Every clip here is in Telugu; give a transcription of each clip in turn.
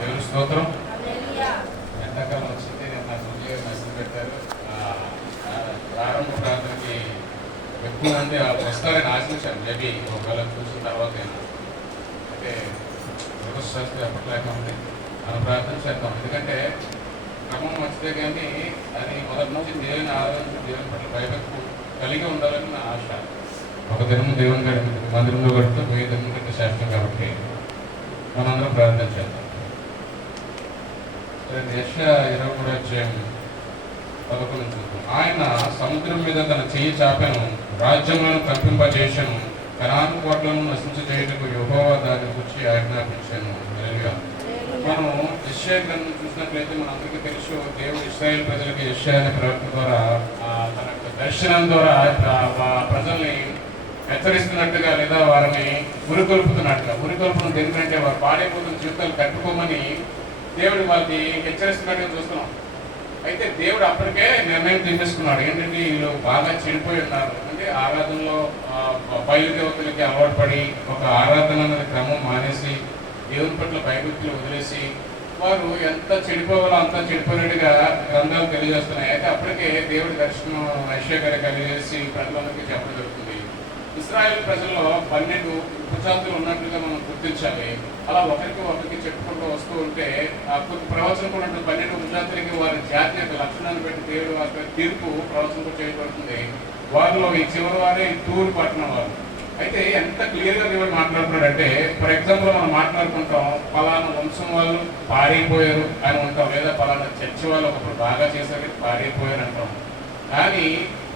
దేవుని స్తోత్రం. ఎండాకాలం వచ్చింది నేను నా సూర్య మెసేజ్ పెట్టారు. ప్రారంభ ప్రాంతానికి ఎక్కువ మంది వస్తారని ఆశించాను మేబీ ఒకవేళ చూసిన తర్వాత అంటే దురదృష్టం చెప్పట్లేక ఉంది. మనం ప్రార్థన చేద్దాం. ఎందుకంటే క్రమం మంచిదే కానీ అది మొదటి నుంచి దేవుని ఆరాధించి దేవుని పట్ల భయభక్తి కలిగి ఉండాలని నా ఆశ. ఒక దినం దేవుని గడి మందిరంలో గడితే పోయే దినం కంటే శాస్త్రం కాబట్టి మనందరం ప్రార్థన చేద్దాం. యశ ఇరవై అధ్యాయం పదకొండు చూద్దాం ఆయన సముద్రం మీద తన చెయ్యి చాపెను రాజ్యములను కంపింపజేసను కనాను కోట్లను నశించజేయటకు యుహోవా దాని గురించి ఆజ్ఞాపించాను. మనం యెషయా గ్రంథం చూసినట్లయితే మనందరికీ తెలుసు దేవుడు ఇస్రాయేల్ ప్రజలకి యెషయా అనే ప్రవక్త ద్వారా తన యొక్క దర్శనం ద్వారా ప్రజల్ని హెచ్చరిస్తున్నట్టుగా లేదా వారిని ఉరికొల్పుతున్నట్టుగా ఉరికొల్పును ఎందుకంటే వారు పాడైపోతున్న జీవితాలు కట్టుకోమని దేవుడు వాళ్ళకి హెచ్చరిస్తున్నట్టు చూస్తున్నాం. అయితే దేవుడు అప్పటికే నిర్ణయం తీసేసుకున్నాడు. ఏంటంటే వీళ్ళు బాగా చెడిపోయి ఉన్నారు. అంటే ఆరాధనలో ఆ, బయలుదేవతలకి అలవాటు పడి ఒక ఆరాధన అనే క్రమం మానేసి దేవుని పట్ల భయభక్తులు వదిలేసి వారు ఎంత చెడిపోవాలో అంత చెడిపోయినట్టుగా గ్రంథాలు తెలియజేస్తున్నాయి. అయితే అప్పటికే దేవుడి దర్శనం ఐశ్వర్య గారి కలిగేసి ప్రజలందరికీ చెప్పడం జరుగుతుంది. ఇస్రాయల్ ప్రజల్లో పన్నెండు ఉపజాతులు ఉన్నట్లుగా మనం గుర్తించాలి. అలా ఒకరికి ఒకరికి చెప్పుకుంటూ వస్తూ ఉంటే కొద్ది ప్రవచనం కూడా ఉంటుంది. పన్నెండు ఉపజాతులకి వారి జాతి యొక్క లక్షణాన్ని పెట్టి దేవుడు వారి తీర్పు ప్రవచనం చేయబడుతుంది. వారిలో ఈ చివరి వారే టూర్ తూరు పట్టణం వారు. అయితే ఎంత క్లియర్గా దేవుడు మాట్లాడుతున్నాడంటే ఫర్ ఎగ్జాంపుల్ మనం మాట్లాడుకుంటాం పలానా వంశం వాళ్ళు పారిపోయారు అని ఉంటాం లేదా పలానా చర్చి వాళ్ళు ఒకప్పుడు బాగా చేశారు పారిపోయారు అంటాం. కానీ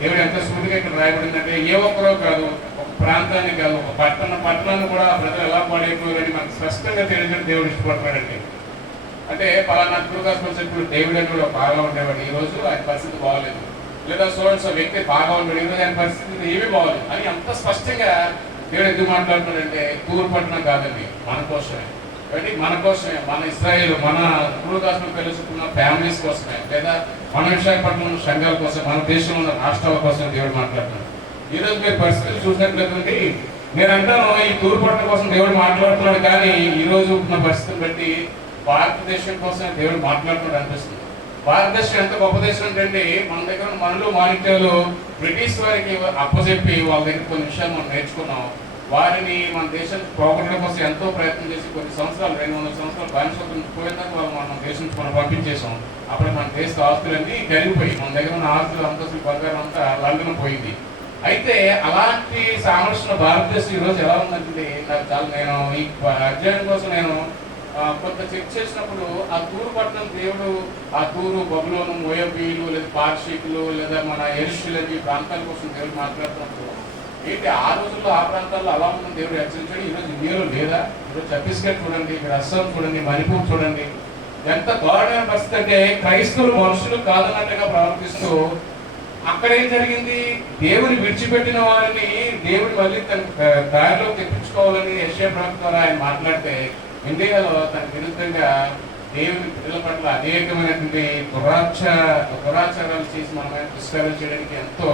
దేవుడు ఎంత స్మృతిగా ఇక్కడ రాయబడిందంటే ఏ ఒక్కరో కాదు ప్రాంతానికి కాదు ఒక పట్టణ పట్టణాన్ని కూడా ప్రజలు ఎలా పాడైపోయారని మనకు స్పష్టంగా తెలియజేయడం దేవుడు ఇష్టపడతాడండి. అంటే పలానా దుర్గాస్పల్ చెప్పిన దేవుడు అని కూడా బాగా ఉండేవాడు. ఈ రోజు ఆయన పరిస్థితి బాగలేదు. లేదా సోన్స్ వ్యక్తి బాగా ఉన్నాడు ఈ రోజు ఆయన పరిస్థితి ఏమీ బాగలేదు. అని అంత స్పష్టంగా దేవుడు ఎందుకు మాట్లాడుతున్నాడంటే తూర్పు పట్టణం కాదండి మన కోసమే. కాబట్టి మన కోసమే మన ఇస్రాయేల్ మన పూర్వకాశం తెలుసుకున్న ఫ్యామిలీస్ కోసమే. లేదా మన విశాఖపట్నం సంఘాల కోసం మన దేశంలో ఉన్న రాష్ట్రాల కోసం దేవుడు మాట్లాడుతున్నాడు. ఈ రోజు మీరు పరిస్థితులు చూసినట్లయితే నేను అంటాను ఈ తూర్పట్ల కోసం దేవుడు మాట్లాడుతున్నాడు కానీ ఈ రోజు ఉన్న పరిస్థితిని బట్టి భారతదేశం కోసం దేవుడు మాట్లాడుతున్నాడు అనిపిస్తుంది. భారతదేశం ఎంత గొప్ప దేశం అంటే మన దగ్గర ఉన్న మనులు మాణిక్యాలు బ్రిటిష్ వారికి అప్పచెప్పి వాళ్ళ దగ్గర కొన్ని విషయాలు మనం నేర్చుకున్నాం. వారిని మన దేశం పోగొట్టడం కోసం ఎంతో ప్రయత్నం చేసి కొన్ని సంవత్సరాలు రెండు వందల సంవత్సరాలు బానిసత్వం పోయినాక మనం మన దేశం మనం పంపించేసాం అప్పుడు మన దేశ ఆస్తులన్నీ కరిగిపోయి మన దగ్గర ఉన్న ఆస్తులు అంతస్తులు బంగారం అంతా లండన్ పోయింది. అయితే అలాంటి సామర్థ్యం భారతదేశం ఈరోజు ఎలా ఉందంటే నాకు చాలా నేను ఈ అధ్యయనం కోసం నేను కొంత చెక్ చేసినప్పుడు ఆ తూరు పట్టణం దేవుడు ఆ తూరు బబులోను మోయబీలు లేదా పార్షికులు లేదా మన ఎరుషులు ఈ ప్రాంతాల కోసం దేవుడు మాట్లాడుతున్నప్పుడు ఏంటి ఆ రోజుల్లో ఆ ప్రాంతాల్లో అలా ఉందని దేవుడు హెచ్చరించాడు? ఈరోజు ఇండియాలో లేదా? ఈరోజు ఛత్తీస్గఢ్ చూడండి ఇక్కడ అస్సాం చూడండి మణిపూర్ చూడండి ఎంత దారుణమైన పరిస్థితి అంటే క్రైస్తవులు మనుషులు కాదన్నట్టుగా ప్రవర్తిస్తూ అక్కడ ఏం జరిగింది? దేవుని విడిచిపెట్టిన వారిని దేవుడు మళ్ళీ తన దారిలో తెప్పించుకోవాలని యశ్య ప్రభు ద్వారా ఆయన మాట్లాడితే ఇండియాలో తన విరుద్ధంగా దేవుని పిల్లల పట్ల అనేకమైనటువంటి దురాచ దురాచారాలు చేసి మన మీద చేయడానికి ఎంతో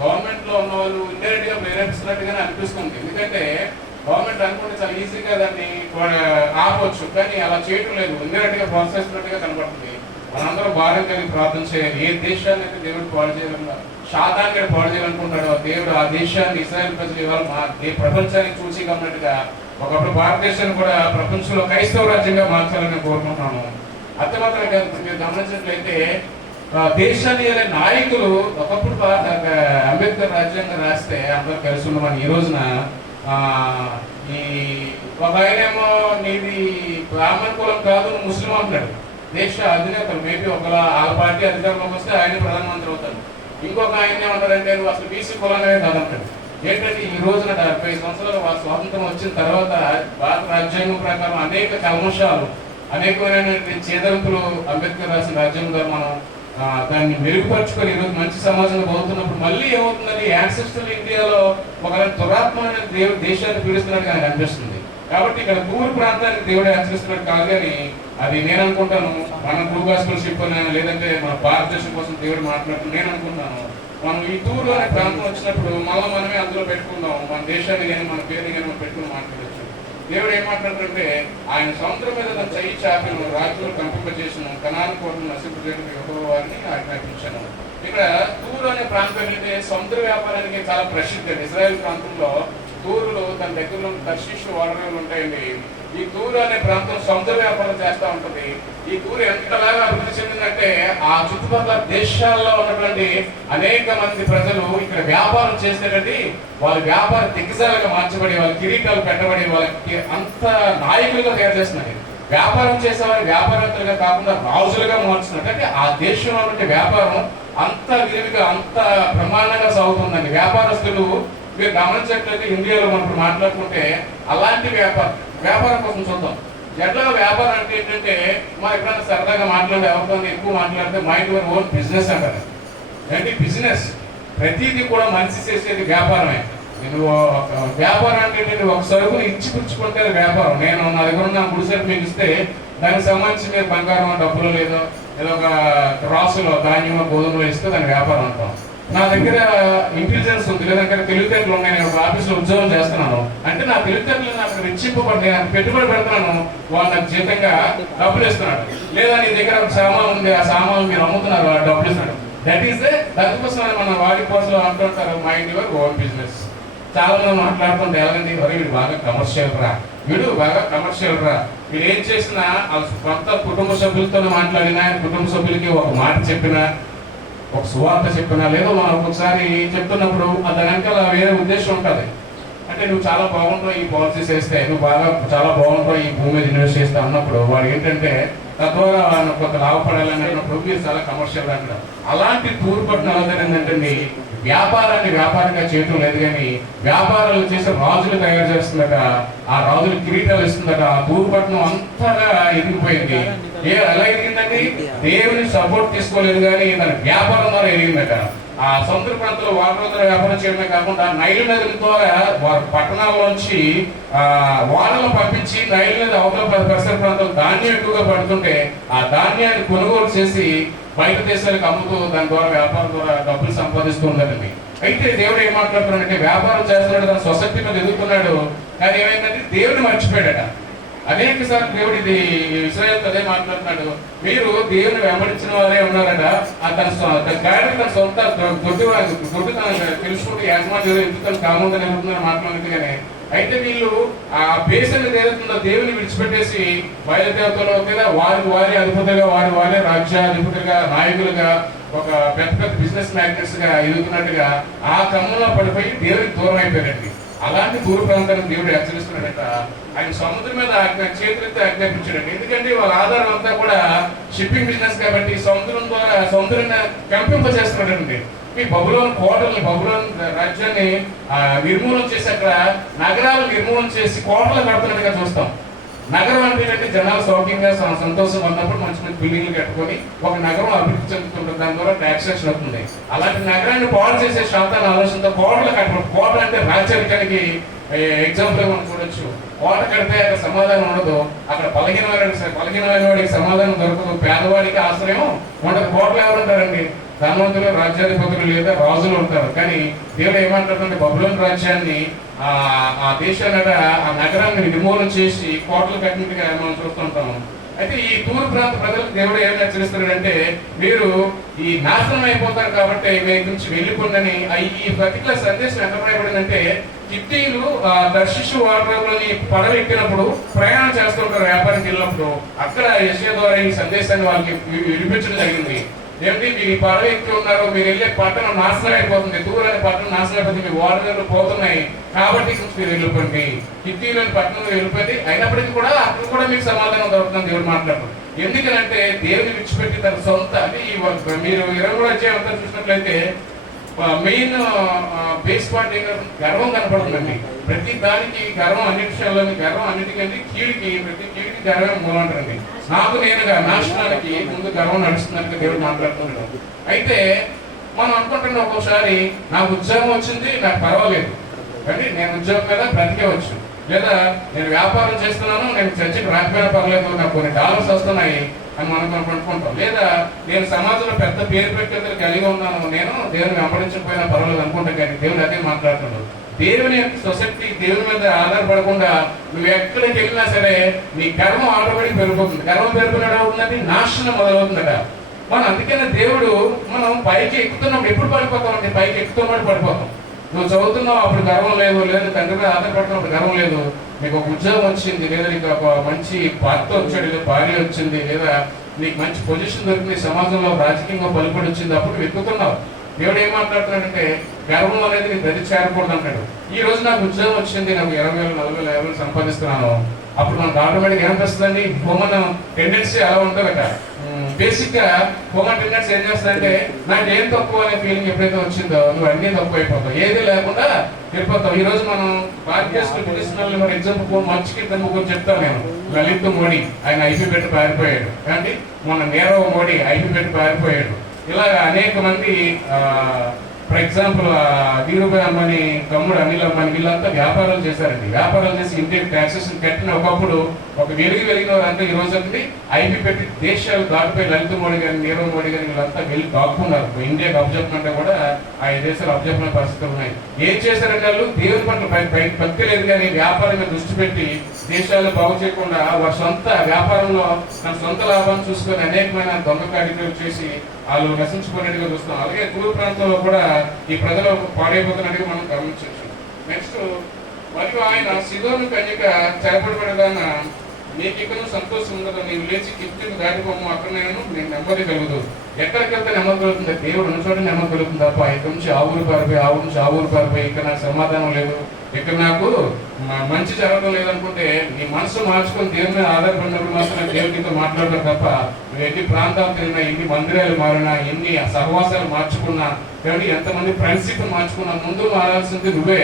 గవర్నమెంట్లో ఉన్న వాళ్ళు ఇండైరెక్ట్గా ప్రేరేపిస్తున్నట్టుగానే అనిపిస్తుంది. ఎందుకంటే గవర్నమెంట్ అనుకుంటే చాలా ఈజీగా దాన్ని ఆపవచ్చు కానీ అలా చేయటం లేదు. ఇండైరెక్ట్గా ప్రోత్సహిస్తున్నట్టుగా కనబడుతుంది. మనందరం భారం కలిగి ప్రార్థన చేయాలి. ఏ దేశాన్ని అయితే దేవుడు పాడు చేయాలన్నా శాతాన్ని పాడు చేయాలనుకుంటాడో దేవుడు ఆ దేశాన్ని ఇస్రాయల్ ప్రజలు ఇవ్వాలి మా దే- ప్రపంచానికి చూసి గమనట్టుగా ఒకప్పుడు భారతదేశాన్ని కూడా ప్రపంచంలో క్రైస్తవ రాజ్యంగా మార్చాలని కోరుకుంటున్నాను అంతే మాత్రమే కాదు మీరు గమనించినట్లయితే దేశాన్ని నాయకులు ఒకప్పుడు అంబేద్కర్ రాజ్యాంగం రాస్తే అందరూ కలిసి ఉండమని. ఈ రోజున ఆ, ఈ ఒక ఆయనేమో నీది బ్రాహ్మణ కులం కాదు ముస్లిం అంటాడు దేశ అధినేతలు మేబీ ఒకలా ఆ పార్టీ అధికారంలోకి వస్తే ఆయన ప్రధానమంత్రి అవుతారు ఇంకొక ఆయన ఏమంటారంటే నువ్వు అసలు బీసీ కులమే కాదంటాడు. ఏంటంటే ఈ రోజున డెబ్బై సంవత్సరాలు వాళ్ళ స్వాతంత్రం వచ్చిన తర్వాత భారత రాజ్యాంగం ప్రకారం అనేక కల్మషాలు అనేకమైనటువంటి చేదరింపులు అంబేద్కర్ రాసిన రాజ్యాంగం ద్వారా మనం దాన్ని మెరుగుపరుచుకొని ఈరోజు మంచి సమాజంలో పోతున్నప్పుడు మళ్ళీ ఏమవుతుందని యాన్సెస్టర్ ఇండియాలో ఒక దురాత్మైన దేవుడు దేశాన్ని పీడిస్తున్నట్టు నాకు అనిపిస్తుంది. కాబట్టి ఇక్కడ దూర ప్రాంతానికి దేవుడే హెచ్చరిస్తున్నాడు కాదు కానీ అది నేను అనుకుంటాను మన భూగాస్పల్షిప్ లేదంటే మన భారతదేశం కోసం దేవుడు మాట్లాడుతున్నాడు నేను అనుకుంటాను. మనం ఈ టూర్ అనే ప్రాంతం వచ్చినప్పుడు మళ్ళీ మనమే అందులో పెట్టుకుందాం. మన దేశాన్ని కానీ మన పేరుని కానీ మనం పెట్టుకుని మాట్లాడచ్చు. దేవుడు ఏం మాట్లాడుతుంటే ఆయన సముద్రం మీద తన చెయ్యి చేపలను రాజులు కంపింపజేసిన కణాలు కోటలు నశింపజేయడం ఎవరో వారిని ఆజ్ఞాపించాను. ఇక్కడ తూరు అనే ప్రాంతం వెళితే సముద్ర వ్యాపారానికి చాలా ప్రసిద్ధి. ఇజ్రాయెల్ ప్రాంతంలో తూరులు దాని దగ్గరలో దర్శిష్టు వాడనలు ఉంటాయండి. ఈ తూరు అనే ప్రాంతం సముద్ర వ్యాపారం చేస్తూ ఉంటుంది. ఈ తూరు ఎంతలాగా అభివృద్ధి చెందిందంటే ఆ చుట్టుపక్కల దేశాల్లో ఉన్నటువంటి అనేక మంది ప్రజలు ఇక్కడ వ్యాపారం చేసేటండి. వాళ్ళ వ్యాపార దిగ్గజాలుగా మార్చబడి వాళ్ళ కిరీటాలు పెట్టబడి వాళ్ళకి అంత నాయకులుగా తయారు చేస్తున్నారు. వ్యాపారం చేసేవారు వ్యాపారస్తులుగా కాకుండా రాజులుగా మార్చుతున్నారు. అంటే ఆ దేశంలో ఉన్నటువంటి వ్యాపారం అంత విరివిగా అంత బ్రహ్మాండంగా సాగుతుందండి. వ్యాపారస్తులు మీరు గమనించట్లయితే ఇండియాలో మనం మాట్లాడుకుంటే అలాంటి వ్యాపారం వ్యాపారం కోసం చూద్దాం. ఎట్లా వ్యాపారం అంటే ఏంటంటే మనం ఎప్పుడైనా సరదాగా మాట్లాడే ఎవరితో ఎక్కువ మాట్లాడితే మైండ్ యువర్ ఓన్ బిజినెస్ అంటారు. అంటే బిజినెస్? ప్రతిదీ కూడా మనిషి చేసేది వ్యాపారమే. నేను ఒక వ్యాపారం అంటే ఏంటంటే ఒక సరుకుని ఇచ్చి పుచ్చుకుంటే వ్యాపారం. నేను నా దగ్గర ఉన్న గుడి సరుకు మీకు ఇస్తే దానికి సంబంధించి మీరు బంగారం డబ్బులు లేదో ఏదో ఒక రాసులో ధాన్యమో గోధుమలు ఇస్తే దాని వ్యాపారం అంటాం. నా దగ్గర ఇంటెలిజెన్స్ ఉంది లేదా దగ్గర తెలివితేటలు ఉన్నాయి నేను ఆఫీస్లో ఉద్యోగం చేస్తున్నాను. అంటే నా తెలివితేటలు నాకు రెచ్చింపబడ్డాయి అని పెట్టుబడి పెడుతున్నాను. వాళ్ళు నాకు జీతంగా డబ్బులు ఇస్తున్నాడు లేదా నీ దగ్గర ఒక సామాన్ ఉంది ఆ సామాన్ మీరు అమ్ముతున్నారు డబ్బులు ఇస్తున్నాడు దట్ ఈస్ దానికోసం మన వాడి కోసం అంటుంటారు మైండ్ యువర్ ఓన్ బిజినెస్ చాలా మంది మాట్లాడుతుంటే ఎలాగండి మరి వీడు బాగా కమర్షియల్ రా. వీడు బాగా కమర్షియల్ రా. వీడు ఏం చేసినా వాళ్ళ కొత్త కుటుంబ సభ్యులతో మాట్లాడినా కుటుంబ సభ్యులకి ఒక మాట చెప్పినా ఒక సువార్త చెప్పినా లేదో మనం ఒకసారి చెప్తున్నప్పుడు దాని వెనకాల వేరే ఉద్దేశం ఉంటుంది. అంటే నువ్వు చాలా బాగుంటావు ఈ పాలసీస్ వేస్తే నువ్వు బాగా చాలా బాగుంటావు ఈ భూమి మీద ఇన్వెస్ట్ చేస్తా అన్నప్పుడు వాడు ఏంటంటే తద్వారా ఆయన కొంత లాభపడాలని అన్నప్పుడు మీరు చాలా కమర్షియల్ అంటారు. అలాంటి టూర్ పట్టిన ఏంటంటే నీ వ్యాపారాన్ని వ్యాపారంగా చేయటం లేదు కానీ వ్యాపారాలు చేసే రాజులు తయారు చేస్తుందట ఆ రాజులు కిరీటాలు ఇస్తుందట ఆ తూర్పట్నం అంతగా ఎదిగిపోయింది. ఏ ఎలా ఎదిగిందండి? దేవుని సపోర్ట్ తీసుకోలేదు కానీ దాని వ్యాపారం ద్వారా ఎదిగిందట. ఆ సముద్ర ప్రాంతంలో వాటర్ ద్వారా వ్యాపారం చేయడమే కాకుండా నైలు నదుల ద్వారా వారి పట్టణాల్లోంచి ఆ వానలు పంపించి నైలు నది అవతల పరి- పరిసర ప్రాంతాలు ధాన్యం ఎక్కువగా పడుతుంటే ఆ ధాన్యాన్ని కొనుగోలు చేసి బయట దేశాలకు అమ్ముతూ దాని ద్వారా వ్యాపారం ద్వారా డబ్బులు సంపాదిస్తూ ఉందండి. అయితే దేవుడు ఏం మాట్లాడుతున్నాడంటే వ్యాపారం చేస్తున్నాడు తన సొసైటీ మీద ఎదుగుతున్నాడు. కానీ ఏమైందంటే దేవుడిని మర్చిపోయాడట. అనేక సార్లు దేవుడు ఇది ఇస్రాయల్ అదే మాట్లాడుతున్నాడు. మీరు దేవుని వెంబడించిన వారే ఉన్నారట. తన తన గాడి తన సొంత దొ- దొడ్డు దొడ్డు తన తెలుసుకుంటూ యాజమాన్యం ఎందుకని కాముందని అనుకుంటున్నారు మాట్లాడినట్టుగానే అయితే వీళ్ళు ఆ బేస్ అనేది ఏదైతుందో దేవుని విడిచిపెట్టేసి బయలుదేవతలో కదా వారి వారి అధిపతిగా వారి వారి రాజ్యాధిపతులుగా నాయకులుగా ఒక పెద్ద పెద్ద బిజినెస్ మ్యాగ్నెట్స్గా ఎదుగుతున్నట్టుగా ఆ క్రమంలో పడిపోయి దేవునికి దూరం అయిపోయారండి అలాంటి దూర ప్రాంతాన్ని దేవుడు హెచ్చరిస్తున్నాడట ఆయన సముద్రం మీద ఆజ్ఞ చేతులెత్తి ఆజ్ఞాపించాడండి ఎందుకంటే వాళ్ళ ఆధారం అంతా కూడా షిప్పింగ్ బిజినెస్ కాబట్టి సముద్రం ద్వారా సముద్రాన్ని కంపింప చేస్తున్నాడండి ఈ బబులోన్ కోటల్ని బబులోన్ రాజ్యాన్ని ఆ, నిర్మూలన చేసి అక్కడ నగరాలు నిర్మూలన చేసి కోటలు కడుతున్నట్టుగా చూస్తాం. నగరం అంటే ఏంటంటే జనాలు సౌఖ్యంగా సంతోషం ఉన్నప్పుడు మంచి మంచి బిల్డింగ్లు కట్టుకొని ఒక నగరం అభివృద్ధి చెందుతుంటుంది దాని ద్వారా ట్యాక్సేషన్ అవుతుంది అలాంటి నగరాన్ని పాడు చేసే శాతాన్ని ఆలోచనతో కోటలు కట్టడం కోట అంటే రాజ్యానికి ఎగ్జాంపుల్ మనం చూడొచ్చు. కోట కడితే అక్కడ సమాధానం ఉండదు. అక్కడ బలహీనమైన బలహీనమైన వాడికి సమాధానం దొరకదు. పేదవాడికి ఆశ్రయం ఉండదు. కోటలు ఎవరు ఉంటారండి? ధనవంతులు రాజ్యాధిపతులు లేదా రాజులు ఉంటారు. కానీ దేవుడు ఏమంటారంటే బబులోని రాజ్యాన్ని ఆ ఆ దేశాన్ని ఆ నగరాన్ని నిర్మూలన చేసి కోటలు కట్టినట్టుగా మనం చూస్తుంటాము. అయితే ఈ తూర్పు ప్రాంత ప్రజలకు దేవుడు ఏం హెచ్చరిస్తున్నాడంటే మీరు ఈ నాశనం అయిపోతారు కాబట్టి మీ నుంచి వెళ్ళిపోందని ఈ పర్టికులర్ సందేశం ఎక్కడ రాయబడిందంటే కిట్టీలు దర్శిషు వాడలోని పడవ ఎక్కినప్పుడు ప్రయాణం చేస్తుంటారు వ్యాపారానికి వెళ్ళినప్పుడు. అక్కడ యశ్య ద్వారా ఈ సందేశాన్ని వాళ్ళకి వినిపించడం జరిగింది. ఏమిటి మీరు ఈ పడవ ఎక్కి ఉన్నారు మీరు వెళ్ళే పట్టణం నాశనం అయిపోతుంది. దూరాన్ని పట్టణం నాశనం అయిపోతుంది. మీ వాడలు పోతున్నాయి. కాబట్టి మీరు వెళ్ళిపోండి. కిట్టీలోని పట్టణంలో వెళ్ళిపోయింది అయినప్పటికీ కూడా అక్కడ కూడా మీకు సమాధానం దొరుకుతుంది దేవుడు మాట్లాడుతుంది ఎందుకనంటే దేవుని విడిచిపెట్టి తన సొంత అని మీరు ఇరవై కూడా వచ్చే అంతా చూసినట్లయితే మెయిన్ బేస్ పాయింట్ ఏం గర్వం కనపడుతుందండి. ప్రతి దానికి గర్వం అన్ని విషయాల్లోని గర్వం అన్నిటికంటే కీడికి ప్రతి కీడికి గర్వం మూలంటండి. నాకు నేనుగా నాశనానికి ముందు గర్వం నడుస్తుందని దేవుడు మాట్లాడుతున్నాడు. అయితే మనం అనుకుంటున్నాం ఒక్కోసారి నాకు ఉద్యోగం వచ్చింది నాకు పర్వాలేదు. కానీ నేను ఉద్యోగం మీద బ్రతికేవచ్చు. లేదా నేను వ్యాపారం చేస్తున్నాను నేను చర్చికి రాకపోయినా పర్లేదు నాకు కొన్ని డాలర్స్ వస్తున్నాయి. అని మనం మనం అనుకుంటాం లేదా నేను సమాజంలో పెద్ద పేరు పెట్టేది కలిగి ఉన్నాను నేను దేవుని వెంబడించకపోయినా పర్వాలేదు అనుకుంటాను కానీ దేవుడు అదే మాట్లాడుతున్నాడు. దేవుని యొక్క సొసైటీ దేవుని మీద ఆధారపడకుండా నువ్వు ఎక్కడికి వెళ్ళినా సరే నీ కర్మ ఆటోమేటిక్ పెరిగిపోతుంది. కర్మ పెరుగుతున్నాడు అవుతుందంటే నాశనం మొదలవుతుందట. మనం అందుకనే దేవుడు మనం పైకి ఎక్కుతున్నప్పుడు ఎప్పుడు పడిపోతామండి? పైకి ఎక్కుతున్నప్పుడు పడిపోతాం. నువ్వు చదువుతున్నావు అప్పుడు గర్వం లేదు లేదు తండ్రి మీద ఆధారపడుతున్నప్పుడు గర్వం లేదు. మీకు ఒక ఉద్యోగం వచ్చింది లేదా నీకు ఒక మంచి భర్త వచ్చాడు లేదా భార్య వచ్చింది లేదా నీకు మంచి పొజిషన్ దొరికింది సమాజంలో రాజకీయంగా పలుపడి వచ్చింది అప్పుడు వెతుకుతున్నావు. దేవుడు ఏం మాట్లాడుతున్నాడంటే గర్వం అనేది నీ దరి చేరకూడదు అంటాడు ఈ రోజు నాకు ఉద్యోగం వచ్చింది నాకు ఇరవై వేలు నలభై వేలు యాభై వేలు సంపాదిస్తున్నాను. అప్పుడు మనకు ఆటోమేటిక్ ఏమనిపిస్తుందండి? హ్యూమన్ టెండెన్సీ అలా ఉంటుందట? బేసిక్గా హ్యూమన్ టెండెన్సీ ఏం చేస్తారంటే నాకు ఏం తక్కువ అనే ఫీలింగ్ ఎప్పుడైతే వచ్చిందో నువ్వు అన్ని తక్కువ అయిపోతావు. ఏది లేకుండా వెళ్ళిపోతావు. ఈ రోజు మనం భారతదేశంలో ట్రెడిషనల్ మరి ఎగ్జాంపుల్ మంచి కింద ముగ్గురు చెప్తాను నేను. లలిత్ మోడీ ఆయన ఐపీ పెట్టి పారిపోయాడు. కానీ మన నీరవ్ మోడీ ఐపీ పెట్టి పారిపోయాడు. ఇలాగ అనేక మంది ఫర్ ఎగ్జాంపుల్ ధీరుభాయ్ అంబానీ తమ్ముడు అనిల్ అంబానీ వీళ్ళంతా వ్యాపారాలు చేశారండి. వ్యాపారాలు చేసి ఇండియన్ ట్యాక్సెస్ కట్టిన ఒకప్పుడు ఒక వెలుగు వెలిగిన అంటే ఈ రోజు అంటే ఐపీ పెట్టి దేశాలు దాటిపోయి లలిత మోడీ కానీ నీరవ్ మోడీ కానీ వీళ్ళంతా వెళ్ళి దాక్కున్నారు. ఇండియాకి అబ్జెప్ట్ కూడా ఆ దేశాలు అబ్జెప్ట్ పరిస్థితులు ఉన్నాయి. ఏం చేశారంటే వాళ్ళు దేవుని పట్ల పై- భక్తి లేదు కానీ వ్యాపారం మీద దృష్టి పెట్టి దేశాలు బాగు చేయకుండా వారి సొంత వ్యాపారంలో తన సొంత లాభాన్ని చూసుకొని అనేకమైన దొంగ కార్యక్రమాలు చేసి వాళ్ళు నశించుకునేట్టుగా చూస్తాం అలాగే తూర్పు ప్రాంతంలో కూడా ఈ ప్రజలు పాడైపోతున్నట్టుగా మనం గమనించవచ్చు. నెక్స్ట్ మరియు ఆయన సిదోను కన్యక చేపడబడదాన నీకు ఇక్కడ సంతోషం ఉండదు? నేను లేచి చెప్తే దారిపోము అక్కడ నేను నేను నెమ్మది కలుగుదు ఎక్కడికెళ్తే నెమ్మది కలుగుతుంది? దేవుడు ఉన్న చోట నెమ్మది కలుగుతుంది. తప్ప ఇక్కడ నుంచి ఆవులు పారిపోయి ఆవు నుంచి ఆవులు పారిపోయి ఇక్కడ నాకు సమాధానం లేదు. ఇక్కడ నాకు మంచి జరగడం లేదనుకుంటే నీ మనసు మార్చుకొని దేవుని మీద ఆధారపడినప్పుడు మాత్రం దేవుడితో మాట్లాడడం తప్ప నువ్వు ఎన్ని ప్రాంతాలు తిరిగినా ఎన్ని మందిరాలు మారినా ఎన్ని సహవాసాలు మార్చుకున్నా దేవుడి ఎంతమంది ఫ్రెండ్షిప్ మార్చుకున్నా ముందు మారాల్సింది నువ్వే.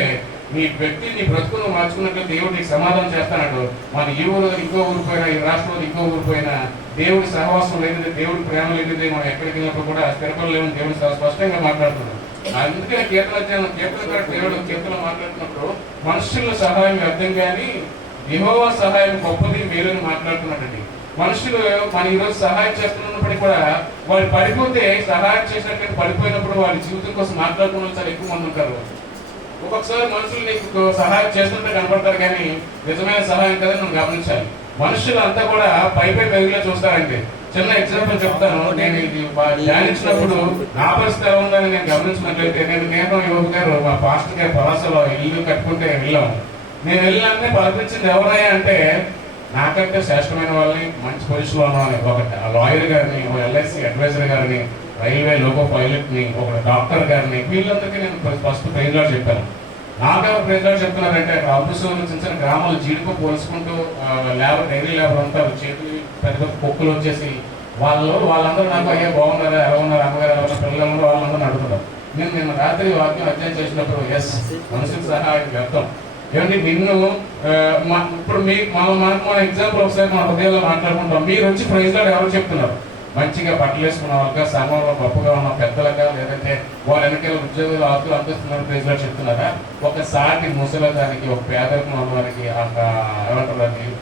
నీ వ్యక్తి నీ బ్రతుకును మార్చుకున్నట్లు దేవుడు నీకు సమాధానం చేస్తాడు మన ఈ ఊరు ఇంకో ఊరు పోయినా ఈ రాష్ట్రంలో ఇంకో ఊరు పోయినా దేవుడి సహవాసం లేనిది దేవుడి ప్రేమ లేనిది మనం ఎక్కడికి వెళ్ళినప్పుడు కూడా స్థిరపడలేమని దేవుడు స్పష్టంగా మాట్లాడుతున్నాడు. అందుకే కీర్తన కీర్తన దేవుడు కీర్తన మాట్లాడుతున్నప్పుడు మనుషుల సహాయం అర్థం కానీ యెహోవా సహాయం గొప్పది మేలని మాట్లాడుతున్నాడండి. మనుషులు మన ఈరోజు సహాయం చేస్తున్నప్పటికీ కూడా వాళ్ళు పడిపోతే సహాయం చేసినట్టు పడిపోయినప్పుడు వాళ్ళ జీవితం కోసం మాట్లాడుకున్న చాలా ఎక్కువ మంది ఉంటారు. ఒక్కొక్కసారి మనుషులు నీకు సహాయం చేస్తుంటే కనపడతారు కానీ నిజమైన సహాయం కదా నువ్వు గమనించాలి. మనుషులు అంతా కూడా పై పై పెరుగులో చూస్తారండి. చిన్న ఎగ్జాంపుల్ చెప్తాను. నేను ఇది ధ్యానించినప్పుడు నా పరిస్థితి ఎలా ఉందని నేను గమనించినట్లయితే నేను నేను యువకు గారు మా పాస్టర్ గారి పలాసలో ఇల్లు కట్టుకుంటే వెళ్ళాము నేను వెళ్ళాలంటే పలపించింది ఎవరయ్యా అంటే నాకంటే శ్రేష్టమైన వాళ్ళని మంచి పొజిషన్లో ఉన్న వాళ్ళని ఆ లాయర్ గారిని ఎల్ఐసి అడ్వైజర్ గారిని రైల్వే లోకో పైలట్ని ఒక డాక్టర్ గారిని వీళ్ళందరికీ నేను ఫస్ట్ ప్రైజ్ లాడ్ చెప్పాను. నాకెవరు ప్రైజ్ లాడ్ చెప్తున్నారంటే అమృత్సర్ చిన్న చిన్న గ్రామాలు జీడిపో పోల్చుకుంటూ లేబర్ డైరీ లేబర్ ఉంటారు చేతులు పెద్ద పెద్ద కుక్కలు వచ్చేసి వాళ్ళు వాళ్ళందరూ నాకు అయ్యా బాగున్నారా? ఎలా ఉన్నారు? అమ్మగారు ఎలా ఉన్నారు? పిల్లలు ఉన్నారు? వాళ్ళందరూ అడుగుతారు నేను నిన్న రాత్రి వాక్యం అధ్యయనం చేసినప్పుడు ఎస్ మనుషులకు సహాయం వ్యర్థం ఏమంటే నిన్ను ఇప్పుడు మీ మన మనకు మన ఎగ్జాంపుల్ ఒకసారి మన హృదయంలో మాట్లాడుకుంటాం. మీరు వచ్చి ప్రైజ్ లాడ్ ఎవరు చెప్తున్నారు? మంచిగా బట్టలు వేసుకున్న వాళ్ళగా సంఘంలో గొప్పగా ఉన్న పెద్దలుగా లేదంటే వాళ్ళ వెనకాల ఉద్యోగులు ఆకులు అందిస్తున్నారు ప్రైజ్ చెప్తున్నారా? ఒక సాటి దానికి ఒక పేదరికం ఉన్నవారికి ఏమంటారు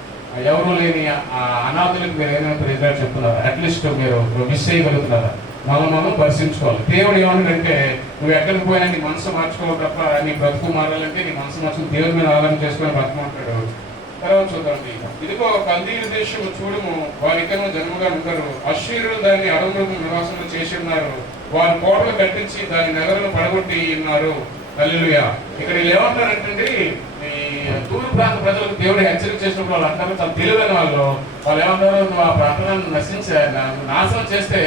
ఎవరు లేని ఆ అనాథులకు మీరు ఏదైనా ప్రైజ్ చెప్తున్నారా? చెప్తున్నారు అట్లీస్ట్ మీరు మిస్ చేయగలుగుతున్నారా? మనం మనం పరిశీలించుకోవాలి. దేవుడు ఏమన్నాడంటే నువ్వు ఎక్కడికి పోయినా నీ మనసు మార్చుకోవాలి తప్ప నీ బ్రతుకు మారాలంటే నీ మనసు మార్చుకుని దేవుడి మీద ఆధారం చేసుకుని బ్రతకమంటాడు. తర్వాత చూద్దాండి ఇదిగో కల్దీయుల దేశము చూడము. వారికను జన్మగా ఉంటారు అశ్వీరులు దాన్ని అడవులకు నివాసం చేసి ఉన్నారు వారి కోటలు కట్టించి దాని నగరను పడగొట్టి ఉన్నారు. హల్లెలూయా. ఇక్కడ ఏమంటారంటే ఈ తూర్పు ప్రాంత ప్రజలకు దేవుడు హెచ్చరిక చేసినప్పుడు వాళ్ళు అంటారు చాలా తెలివైన వాళ్ళు. వాళ్ళు ఏమంటారు నువ్వు ఆ ప్రాంతాలను నశించే నాశనం చేస్తే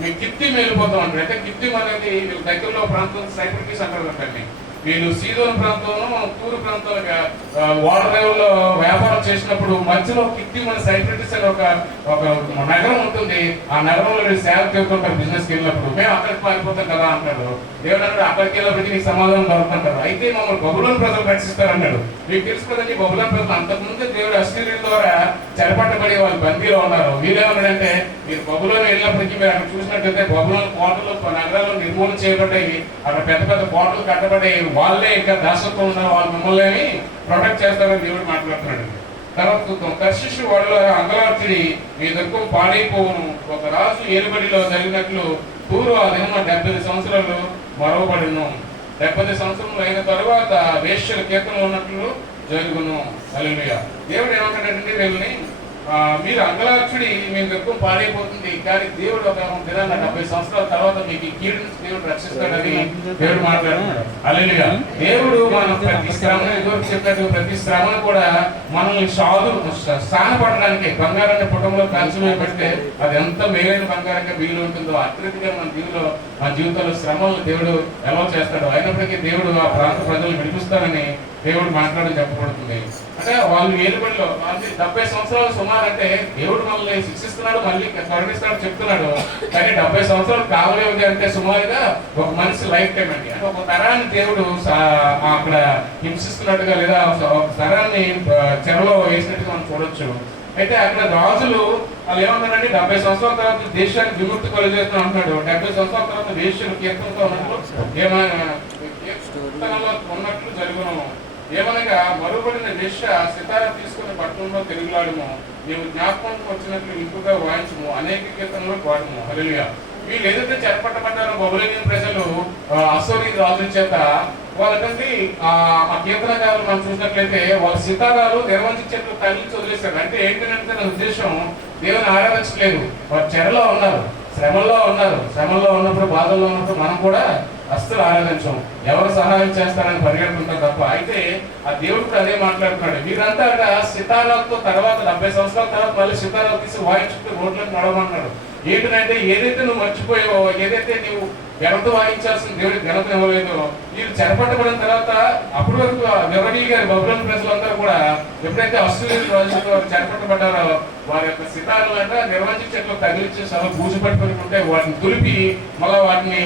మీ కిత్తి మేలిపోతాం అంటారు. అంటే కిత్తి అనేది దగ్గరలో ప్రాంతం సైప్రిటీస్ అంటారు అంటండి నేను సీదోన్ ప్రాంతంలో తూరు ప్రాంతాలుగా వాటర్లో వ్యాపారం చేసినప్పుడు మధ్యలో కిట్టి మన సైప్రిటీస్ అనే ఒక ఒక నగరం ఉంటుంది. ఆ నగరంలో వీళ్ళు సేవ చేస్తుంటారు బిజినెస్ వెళ్ళినప్పుడు. మేము అక్కడికి పారిపోతాం కదా అంటాడు. దేవుడు అన్నాడు అక్కడికి వెళ్ళినప్పటికీ నీకు సమాధానం దొరుకుతుంటారు అయితే మమ్మల్ని బబులోని ప్రజలు రక్షిస్తారు అన్నాడు మీకు తెలుసు కదండి బబులోని ప్రజలు అంతకుముందే దేవుడు అశ్వీరుల ద్వారా చెరపట్టబడి వాళ్ళు బందీలో ఉన్నారు. మీరేమన్నాడంటే మీరు బబులోని వెళ్ళినప్పటికీ మీరు అక్కడ చూసినట్టయితే బబులోని కోటలు నగరాలు నిర్మూలన చేయబడ్డాయి. అక్కడ పెద్ద పెద్ద కోటలు కట్టబడ్డాయి. వాళ్ళే ఇంకా దాసత్వం ఉన్న వాళ్ళు మిమ్మల్ని ప్రొటెక్ట్ చేస్తారని దేవుడు మాట్లాడుతున్నాడు. తర్వాత చూద్దాం. కర్షిషు వాళ్ళ అంగలార్చుడి మీ దుఃఖం పాడైపోవును. ఒక రాజు ఏలుబడిలో జరిగినట్లు పూర్వ దినమ డెబ్బై సంవత్సరాలు మరవబడిను. డెబ్బై సంవత్సరంలో అయిన తరువాత వేశ్యల కీర్తనలు ఉన్నట్లు జరుగును. హల్లెలూయా. దేవుడు ఏమంటాడంటే వీళ్ళని మీరు అంగలాక్షుడి మేము గర్భం పాడైపోతుంది. కానీ దేవుడు ఒక దినాన్న డెబ్బై సంవత్సరాల తర్వాత మీకు కీడు నుంచి దేవుడు రక్షిస్తాడని దేవుడు మాట్లాడుతున్నాడు. అల్లెలుగా దేవుడు మనం ప్రతి శ్రమను ఇదివరకు చెప్పినట్టు ప్రతి శ్రమను కూడా మనల్ని సాధు స్థానపడడానికి బంగారాన్ని పుటంలో కంచమే పెడితే అది ఎంత మేలైన బంగారంగా వీలు ఉంటుందో అత్యధికంగా మన జీవితంలో మన జీవితంలో శ్రమలను దేవుడు ఎలా చేస్తాడు. అయినప్పటికీ దేవుడు ఆ ప్రాంత ప్రజలను విడిపిస్తానని దేవుడు మాట్లాడడం చెప్పబడుతుంది. అంటే వాళ్ళు ఏలుబడిలో వాళ్ళని డెబ్బై సంవత్సరాలు సుమారు అంటే దేవుడు మనల్ని శిక్షిస్తున్నాడు మళ్ళీ కరుణిస్తాడు చెప్తున్నాడు. కానీ డెబ్బై సంవత్సరాలు కావలేదు అంటే సుమారుగా ఒక మనిషి లైఫ్ టైం అండి. అంటే ఒక తరాన్ని దేవుడు అక్కడ హింసిస్తున్నట్టుగా లేదా ఒక తరాన్ని చెరలో వేసినట్టుగా మనం చూడొచ్చు. అయితే అక్కడ రాజులు వాళ్ళు ఏమన్నారంటే డెబ్బై సంవత్సరాల తర్వాత దేశానికి విముక్తి కలుగజేస్తాం అంటున్నాడు. డెబ్బై సంవత్సరాల తర్వాత వేశ్యలు కీర్తనతో ఉన్నట్లు ఏమైనా ఉన్నట్లు జరుగును. ఏమనగా మరుబడిన వేశ్య సితార తీసుకుని పట్టణంలో తిరుగులాడము. నీవు జ్ఞాపకం వచ్చినట్లు ఇంపుగా వాయించము. అనేక కీర్తనలో పాడము. హలియా వీళ్ళు ఏదైతే చేపట్టబడ్డారో బబులేని ప్రజలు అసోరి రాజుల చేత వాళ్ళకండి ఆ ఆ కీర్తనకారులు మనం చూసినట్లయితే వాళ్ళ సితారాలు నిర్వహించేట్లు తగిలించి వదిలేశారు అంటే ఏంటంటే నా ఉద్దేశం దేవుని ఆరాధించలేదు వారు చెరలో ఉన్నారు. శ్రమల్లో ఉన్నారు. శ్రమల్లో ఉన్నప్పుడు బాధల్లో ఉన్నప్పుడు మనం కూడా అస్సలు ఆరాధించం. ఎవరు సహాయం చేస్తారని పరిగెడుతుంటారు తప్ప అయితే ఆ దేవుడితో అదే మాట్లాడుతున్నాడు. వీరంతా అక్కడ సితారాలతో తర్వాత డెబ్బై సంవత్సరాల తర్వాత మళ్ళీ సితారాలు తీసి వాయించుకుంటూ రోడ్లకు నడవమన్నాడు ఏంటంటే ఏదైతే నువ్వు మర్చిపోయావో ఏదైతే నువ్వు ఘనత వాయించాల్సిన దేవుడికి ఘనత ఇవ్వలేదో వీళ్ళు చెరపట్టబడిన తర్వాత అప్పటి వరకు గవర్నీ గారి బబులోని ప్రజలందరూ కూడా ఎప్పుడైతే అశ్వరీయులు రాజులతో చెరపట్టబడ్డారో వారి యొక్క సితారులు అంటే నిర్వహించి చెట్లు తగిలించి సభ పూజ పట్టుకొని ఉంటే వాటిని తులిపి మళ్ళీ వాటిని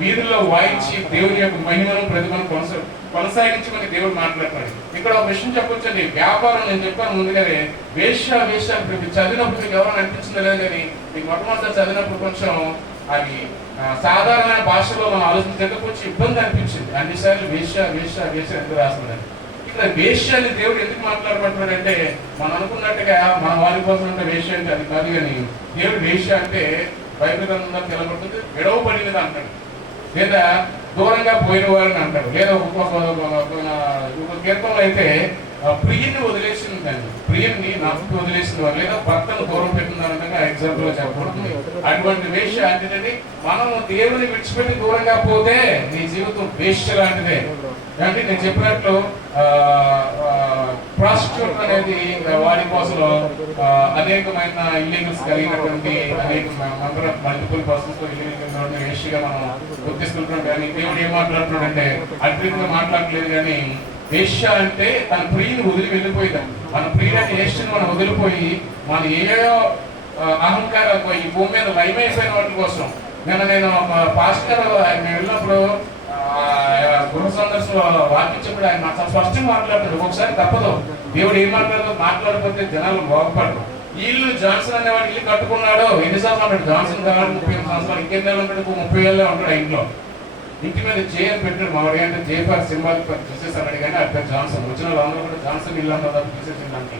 వీధుల్లో వాయించి దేవుని యొక్క మహిమను ప్రతిమను కొనసా కొనసాగించమని దేవుడు మాట్లాడతాడు. ఇక్కడ ఒక విషయం చెప్పొచ్చండి. వ్యాపారం నేను చెప్పాను ముందుగానే వేష వేష చదివినప్పుడు మీకు ఎవరైనా అనిపించిందో లేదు కానీ మీకు మొట్టమొదటి చదివినప్పుడు కొంచెం అది సాధారణ భాషలో మనం ఆలోచించే కొంచెం ఇబ్బంది అనిపించింది. అన్నిసార్లు వేష వేష్య వేష ఎందుకు రాస్తుందని ఇక్కడ వేష్య అని దేవుడు ఎందుకు మాట్లాడబడుతున్నాడు అంటే మనం అనుకున్నట్టుగా మన వారి కోసం అంటే వేష అంటే అది కాదు కానీ దేవుడు వేష్య అంటే బైబిల్ గ్రంథంలో తెలబడుతుంది విడవబడినది అంటాడు. లేదా దూరంగా పోయిన వారిని అంటారు లేదా ఒక్కొక్క కీర్తనలో అయితే ప్రియుని వదిలేసింది దాన్ని. ప్రియుని నాకు వదిలేసిన వారు. లేదా భర్తను దూరం పెట్టిన ఎగ్జాంపుల్ చెప్పబడుతుంది. అటువంటి లాంటిదని మనము దేవుని విడిచిపెట్టి దూరంగా పోతే నీ జీవితం వేస్ట్ లాంటిదే. అంటే నేను చెప్పినట్లు ప్రాస్టిట్యూట్ అనేది వాడి కోసంలో అనేకమైన ఇల్లీగల్స్ కలిగినటువంటి అనేక అందరం మల్టిపుల్ పర్సన్స్ ఇల్లీగల్ వేషిగా మనం గుర్తిస్తుంటాం. కానీ దేవుడు ఏం మాట్లాడుతున్నాడు అంటే అడ్రీగా మాట్లాడలేదు కానీ వేష్య అంటే తన ప్రియుని వదిలి వెళ్ళిపోయింది. మన ప్రియుడైన వేష్యను మనం వదిలిపోయి మన ఏయో ఆ, ఈ భూమి మీద లయమైపోయిన వాటి కోసం. నిన్న నేను పాస్టర్ ఆయన వెళ్ళినప్పుడు గృహ సందర్శనలో వాకించినప్పుడు ఆయన నాకు స్పష్టంగా మాట్లాడతాడు. ఒకసారి తప్పదు. దేవుడు ఏం మాట్లాడదో మాట్లాడకపోతే జనాలు బాగుపడరు. ఇల్లు జాన్సన్ అనేవాడు ఇల్లు కట్టుకున్నాడు. ఎన్ని సంవత్సరాలు ఉంటాడు జాన్సన్ కావాలి ముప్పై ఎనిమిది సంవత్సరాలు. ఇంకెన్ని నెలలు ఉంటాడు ముప్పై ఏళ్ళే ఉంటాడు ఇంట్లో. ఇంటి మీద జేఎం పెట్టాడు. మా వాడు అంటే జేపర్ సింబాలిక్ కానీ అక్కడ జాన్సన్. వచ్చిన వాళ్ళందరూ కూడా జాన్సన్ ఇల్లు అన్నదా తీసేసింది దానికి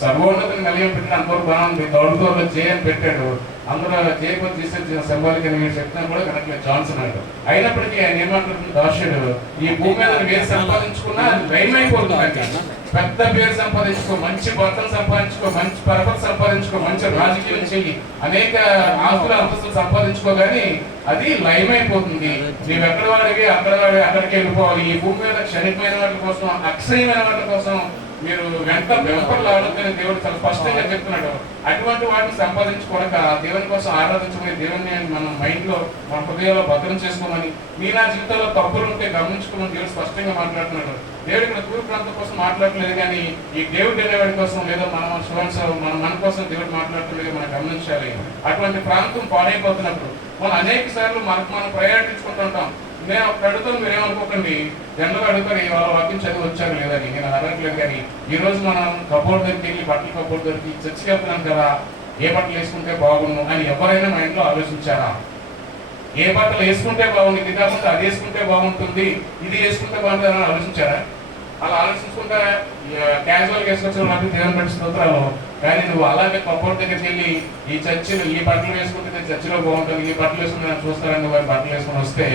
సర్వోన్నతిని కలిగి పెట్టిన అందరూ బాగుంది దౌడుతో చేయని పెట్టాడు. అందరూ జేపర్ తీసుకొచ్చిన సింబాలిక్ అని చెప్తాను కూడా కనుక జాన్సన్ అంటాడు అయినప్పటికీ ఆయన ఏమంటున్నాడు దాసుడు ఈ భూమి మీద వేరు సంపాదించుకున్నా అది భయం అయిపోతుంది పెద్ద పేరు సంపాదించుకో మంచి భర్తను సంపాదించుకో మంచి పరపతి సంపాదించుకో మంచి రాజకీయం చెయ్యి. అనేక ఆస్తులు అంతస్తులు సంపాదించుకో కానీ అది లయం అయిపోతుంది. నీవు ఎక్కడ వాడివి? అక్కడ వాడి అక్కడికి వెళ్ళిపోవాలి. ఈ భూమి మీద క్షణికమైన వాటి కోసం అక్షయమైన వాటి కోసం మీరు వెంట వెంపర్లాడొద్దని దేవుడు చాలా స్పష్టంగా చెప్తున్నాడు. అటువంటి వాటిని సంపాదించుకోవడం దేవుని కోసం ఆరాధించుకునే దేవుని మనం మైండ్లో మన హృదయంలో భద్రం చేసుకోమని మీ నా జీవితంలో తప్పులు ఉంటే గమనించుకోమని దేవుడు స్పష్టంగా మాట్లాడుతున్నాడు. దేవుడు ఇక్కడ తూర్పు ప్రాంతం కోసం మాట్లాడలేదు కానీ ఈ దేవుడు అనేవాడి కోసం లేదా మన శివాన్స్ మన మన కోసం దేవుడు మాట్లాడలేదు మనం గమనించాలి. అటువంటి ప్రాంతం పాడైపోతున్నప్పుడు మనం అనేక సార్లు మనకు మనం ప్రయాణించుకుంటుంటాం నేను పెడుతాను అడుగుతాను మీరేమనుకోకండి జనరల్గా అడుగుతారు ఇవాళ వాక్యం చదివి వచ్చారు లేదని. నేను అడగట్లేదు కానీ ఈ రోజు మనం కబోర్డ్ దగ్గరికి వెళ్ళి బట్టల కబోర్డ్ దగ్గరికి చర్చికి వెళ్తున్నాం కదా ఏ బట్టలు వేసుకుంటే బాగుండు అని ఎవరైనా మా ఇంట్లో ఆలోచించారా? ఏ బట్టలు వేసుకుంటే బాగుంది ఇది కాకుండా అది వేసుకుంటే బాగుంటుంది ఇది వేసుకుంటే బాగుంటుంది అని ఆలోచించారా? అలా ఆలోచించుకుంటే క్యాజువల్గా వేసుకొచ్చిన వాటిని దేవుని బట్టి స్తోత్రాలు కానీ నువ్వు అలాగే కొబ్బరి దగ్గరికి వెళ్ళి ఈ చర్చిలో ఈ బట్టలు వేసుకుంటే చర్చిలో బాగుంటుంది ఈ బట్టలు వేసుకుంటే చూస్తారని వారి బట్టలు వేసుకుని వస్తే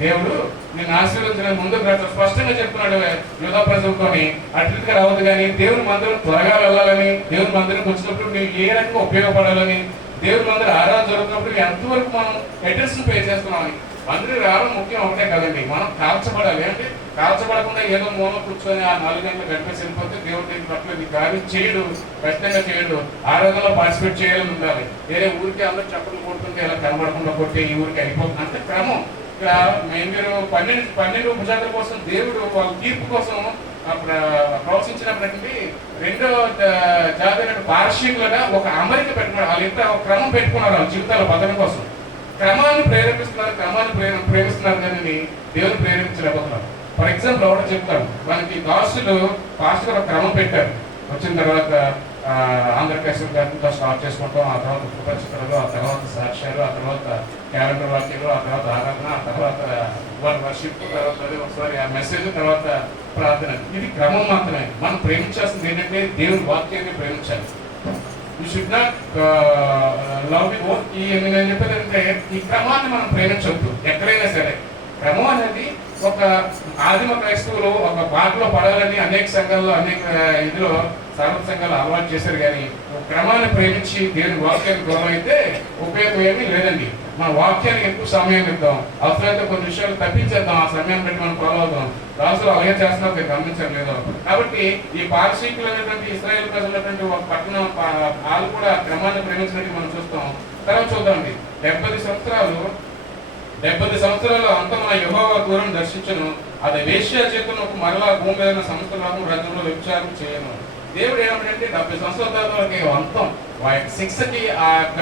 దేవుడు నేను ఆశీర్వదించిన ముందు స్పష్టంగా చెప్తున్నాడు యుధా ప్రజలతోని అట్లుగా రావద్దు కానీ దేవుని మందిరం త్వరగా వెళ్ళాలని దేవుని మందిరం వచ్చినప్పుడు నీవు ఏ రకంగా ఉపయోగపడాలని దేవుని మందిరం ఆరాధన జరుగుతున్నప్పుడు ఎంతవరకు మనం అటెన్షన్ పే చేస్తున్నామని మంత్రి రావడం ముఖ్యం ఒకటే కదండి. మనం కాల్చబడాలి. అంటే కాల్చబడకుండా ఏదో మూల కూర్చొని ఆ నాలుగు గంటలు గడిపేసి వెళ్ళిపోతే దేవుడు దీని పట్ల కానీ చేయడు ఖచ్చితంగా చేయడు. ఆరోగ్యంలో పార్టిసిపేట్ చేయాలని ఉండాలి. వేరే ఊరికి అందరూ చప్పట్లు కొడుతుంటే ఇలా కనబడకుండా కొట్టే ఈ ఊరికి అయిపోతుంది. అంటే క్రమం. ఇక్కడ మేము మీరు పన్నెండు పన్నెండు ఉపజాతుల కోసం దేవుడు వాళ్ళ తీర్పు కోసం అప్పుడు రెండో జాతి అయిన పార్షికులుగా ఒక అమరిక పెట్టుకున్నారు. వాళ్ళు ఇంత క్రమం పెట్టుకున్నారు వాళ్ళ జీవితాల బతకం కోసం. క్రమాన్ని ప్రేరేపిస్తున్నారు క్రమాన్ని ప్రేర ప్రేమిస్తున్నారు కానీ దేవుని ప్రేరేపించలేకపోతున్నారు. ఫర్ ఎగ్జాంపుల్ ఒకటి చెప్తాను. మనకి దాసులు పాస్టర్ ఒక క్రమం పెట్టారు. వచ్చిన తర్వాత ఆంధ్రప్రదేశ్ గారితో స్టార్ట్ చేసుకుంటాం. ఆ తర్వాత ఉపపరిచితులు ఆ తర్వాత సాక్ష్యాలు ఆ తర్వాత క్యాలెండర్ వాక్యాలు ఆ తర్వాత ఆరాధన ఆ తర్వాత వన్ వర్షిప్ తర్వాత ఒకసారి ఆ మెసేజ్ తర్వాత ప్రార్థన. ఇది క్రమం మాత్రమే. మనం ప్రేమించాల్సింది ఏంటంటే దేవుని వాక్యాన్ని ప్రేమించాలి. You should not love the own ఈ నేను చెప్పేది అంటే ఈ క్రమాన్ని మనం ప్రేమించవద్దు ఎక్కడైనా సరే. క్రమం అనేది ఒక ఆదిమ క్రైస్తవులు ఒక బాటలో పడాలని అనేక సంఘాల్లో అనేక ఇదిలో సర్వ సంఘాలు అలవాటు చేశారు కానీ క్రమాన్ని ప్రేమించి దేని వాక్యాన్ని దూరం అయితే ఉపయోగం ఏమీ లేదండి. మన వాక్యానికి ఎక్కువ సమయం ఇద్దాం. అవసరమైతే కొన్ని విషయాలు తప్పించేద్దాం. ఆ సమయం పెట్టి మనం ఫాలో అవుదాం. రాజులు అలాగే చేస్తున్నారు మీరు గమనించడం లేదు? కాబట్టి ఈ పారసీకులు అనేటువంటి ఇస్రాయేల్ ప్రజలటువంటి ఒక పట్టణం వాళ్ళు కూడా క్రమాన్ని ప్రేమించినట్టు మనం చూస్తాం. తర్వాత చూద్దామండి. డెబ్బై సంవత్సరాలు డెబ్బై సంవత్సరాల అంతమున యెహోవా దూరం దర్శించను. అది వేశ్య చేతులకు మరలా భూమి మీద సంస్థలకు రాజ్యంలో వ్యభిచారం చేయను. దేవుడు ఏమంటే డెబ్బై సంవత్సరాల తర్వాత అంతం. ఆ యొక్క శిక్షకి ఆ యొక్క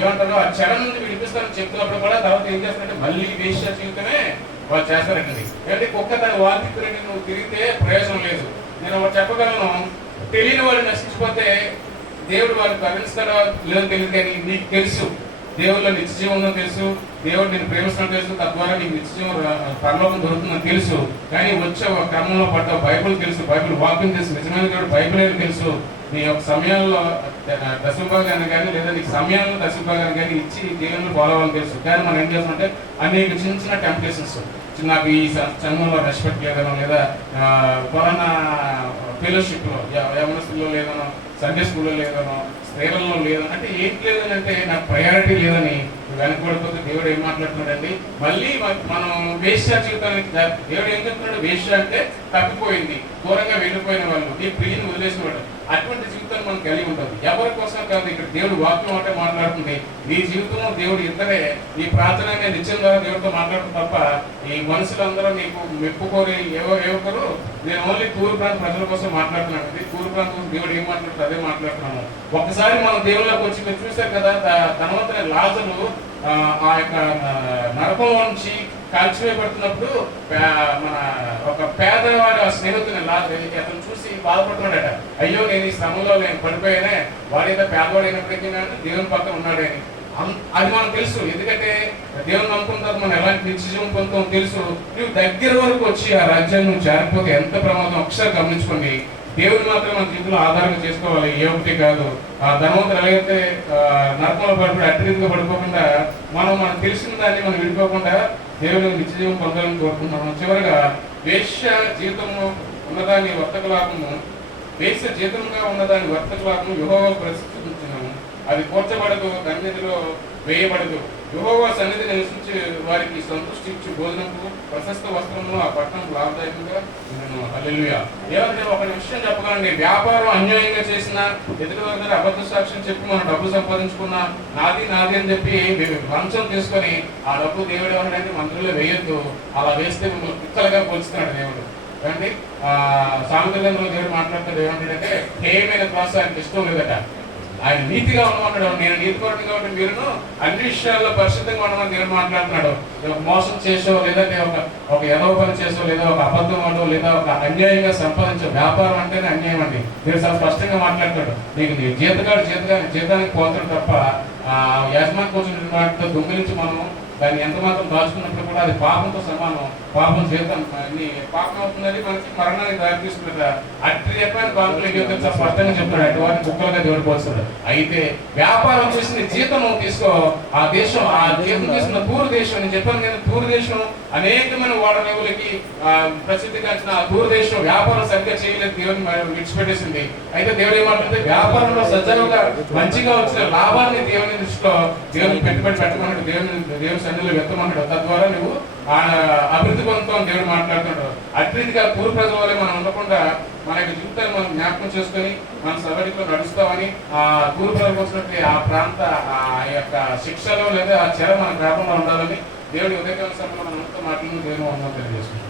ఏమంటారు? ఆ చెడ నుండి విడిపిస్తారని చెప్తున్నప్పుడు కూడా తర్వాత ఏం చేస్తారంటే మళ్ళీ వేష్య జీవితమే వాళ్ళు చేస్తారండి ఏంటి కుక్క తన వాల్పి నువ్వు తిరిగితే ప్రయోజనం లేదు. నేను ఒకటి చెప్పగలను. తెలియని వాళ్ళు నశించిపోతే దేవుడు వాళ్ళు కరుణిస్తాడో లేదో తెలియదు కానీ నీకు తెలుసు. దేవుళ్ళ నిత్యజీవం ఉందో తెలుసు. దేవుడు నేను ప్రేమిస్తాను తెలుసు. తద్వారా నీకు నిత్యజీవం పరలోకం దొరుకుతుందని తెలుసు. కానీ వచ్చే క్రమంలో పడ్డ బైబిల్ తెలుసు. బైబిల్ వాకింగ్ తెలుసు. నిజమైన దేవుడు బైబిల్ ఏమి తెలుసు. నీ యొక్క సమయంలో దశభాగాన్ని కానీ లేదా నీకు సమయాల్లో దశభాగాన్ని కానీ ఇచ్చి దేవుని పోలవాలని తెలుసు. కానీ మనం ఏం చేస్తామంటే అనేక చిన్న చిన్న టెంప్టేషన్స్ నాకు ఈ చందంలో రెస్పెక్ట్ లేదనో లేదా ఆ, ఫలానా ఫెలోషిప్లో యవనస్తుల్లో లేదనో సండే స్కూల్లో లేదనో స్త్రీలలో లేదనో అంటే ఏంటి లేదని అంటే నాకు ప్రయారిటీ లేదని నువ్వు వెనకబడిపోతే దేవుడు ఏం మాట్లాడుతున్నాడండి? మళ్ళీ మనం వేశ్య జీవితానికి దేవుడు ఏం చెప్తున్నాడు? వేశ్య అంటే తప్పిపోయింది. ఘోరంగా వెళ్ళిపోయిన వాళ్ళు నీ ప్రియుని వదిలేసిన అటువంటి జీవితాన్ని మనం కలిగి ఉంటుంది ఎవరి కోసం కాదు ఇక్కడ దేవుడు వాక్యం అంటే మాట్లాడుతుంది నీ జీవితంలో దేవుడు ఇద్దరే ఈ ప్రార్థన అనే నిత్యం ద్వారా దేవుడితో మాట్లాడటం తప్ప ఈ మనుషులందరూ నీకు మెప్పుకోరి ఏవో ఏవొకరు నేను ఓన్లీ తూర్పు ప్రాంత ప్రజల కోసం మాట్లాడుతున్నాను. ఇది తూర్పు ప్రాంతం దేవుడు ఏం మాట్లాడుతుంది అదే మాట్లాడుతున్నాము. ఒకసారి మనం దేవుళ్ళకి వచ్చి మీరు చూశారు కదా త- ధనవంతుని లాజలు ఆ, యొక్క నరకం నుంచి కాల్చివేయబడుతున్నప్పుడు మన ఒక పేదవాడు ఆ స్నేహితుని అతను చూసి బాధపడుతున్నాడట. అయ్యో నేను ఈ శ్రమంలో నేను పడిపోయానే వాడైతే పేదవాడు అయినప్పటికీ దేవుని పక్కన ఉన్నాడని అది మనకు తెలుసు. ఎందుకంటే దేవుని నమ్ముకున్న తర్వాత మనం ఎలాంటి నిత్యజీవం పొందుతాం తెలుసు. నువ్వు దగ్గర వరకు వచ్చి ఆ రాజ్యాన్ని నువ్వు చేరకపోతే ఎంత ప్రమాదం? ఒకసారి గమనించుకోండి. దేవుని మాత్రం మన జీవితంలో ఆధారంగా చేసుకోవాలి. ఏ ఒకటి కాదు. ఆ ధనవంతులు ఎలాగైతే నరకంలో పడిపోయి అత్యధికంగా పడిపోకుండా మనం మనకు తెలిసిన దాన్ని మనం విడిపోకుండా దేవుని నిత్యజీవం పొందాలని కోరుకుంటున్నాము. చివరిగా వేశ్య జీవితంలో ఉన్నదాని వర్తక లాభము వేశ్య జీతంగా ఉన్నదాని వర్తక లాభము యుహోవా ప్రశ్నించినాము అది కూర్చబడదు సన్నిధిలో వేయబడదు. యుహోవా సన్నిధిని నివసించి వారికి సంతృష్టి ఇచ్చి భోజనము ప్రశస్త వస్త్రము ఆ పట్టణం లాభదాయకంగా నేను అల్లెలుయా ఏమంటే ఒక విషయం చెప్పగలండి. వ్యాపారం అన్యాయంగా చేసిన ఎదుటి దగ్గర అబద్ధ సాక్ష్యం చెప్పి మనం డబ్బు సంపాదించుకున్న నాది నాది అని చెప్పి లంచం తీసుకొని ఆ డబ్బు దేవుడు ఎవరైతే మంత్రులు వేయొద్దు అలా వేస్తే మిమ్మల్ని కుక్కలుగా పోల్చుతున్నాడు దేవుడు. ఏమండి? ఆ దేవుడు మాట్లాడుతాడు ఏమంటాడంటే హేయమైన త్రాసు ఆయనకి ఇష్టం లేదట. ఆయన నీతిగా ఉండమన్నాడు నేను నీతి కోరని కాబట్టి మీరును అన్ని విషయాల్లో పరిశుద్ధంగా ఉండమని నేను మాట్లాడుతున్నాడు. ఒక మోసం చేసో లేదంటే ఒక ఒక ఎదవ పని చేసో లేదా ఒక అబద్ధం అనో లేదా ఒక అన్యాయంగా సంపాదించే వ్యాపారం అంటేనే అన్యాయం అండి. మీరు చాలా స్పష్టంగా మాట్లాడతాడు నీకు నీ జీతగాడు జీతగా జీతానికి పోతాడు తప్ప ఆ యజమాని కోసం వాటితో దొంగిలించి మనం దాన్ని ఎంత మాత్రం దాచుకున్నప్పుడు కూడా అది పాపంతో సమానం. పాపం చేద్దాం అన్ని పాపం అవుతుందని మనకి మరణానికి దారి తీసుకుంటా అట్టి చెప్పాను కానుకలు జీవితం స్పష్టంగా చెప్తాడు అటు వారిని కుక్కలుగా పోస్తాడు అయితే వ్యాపారం చేసిన జీతం తీసుకో. ఆ దేశం ఆ జీతం చేసిన తూరు దేశం నేను చెప్పాను కదా తూరు దేశం అనేకమైన వాడరేవులకి ఆ, ప్రసిద్ధి కాల్చిన ఆ తూరు దేశం వ్యాపారం సరిగ్గా చేయలేదు దేవుని విడిచిపెట్టేసింది. అయితే దేవుడు ఏమంటుంది వ్యాపారంలో సజావుగా మంచిగా వచ్చిన లాభాన్ని దేవుని దృష్టిలో దేవుని పెట్టుబడి పెట్టమన్నాడు దేవుని దేవుని సన్నిధిలో వ్యక్తమన్నాడు. తద్వారా నువ్వు ఆ అభివృద్ధి పొందుతాం దేవుడు మాట్లాడుతుంటారు అభివృద్ధిగా పూర్వ ప్రజల వల్ల మనం ఉండకుండా మన యొక్క జీవితాన్ని మనం జ్ఞాపకం చేసుకొని మన సవరిలో నడుస్తామని ఆ పూర్వ ప్రజలకు వచ్చినట్టు ఆ ప్రాంత ఆ యొక్క శిక్షలో లేదా ఆ చెర మన గ్రామంలో ఉండాలని దేవుడి ఉదయకాల సమయంలో మనం అంతా మాటలను దేవుడు వందనం తెలియజేస్తున్నాం.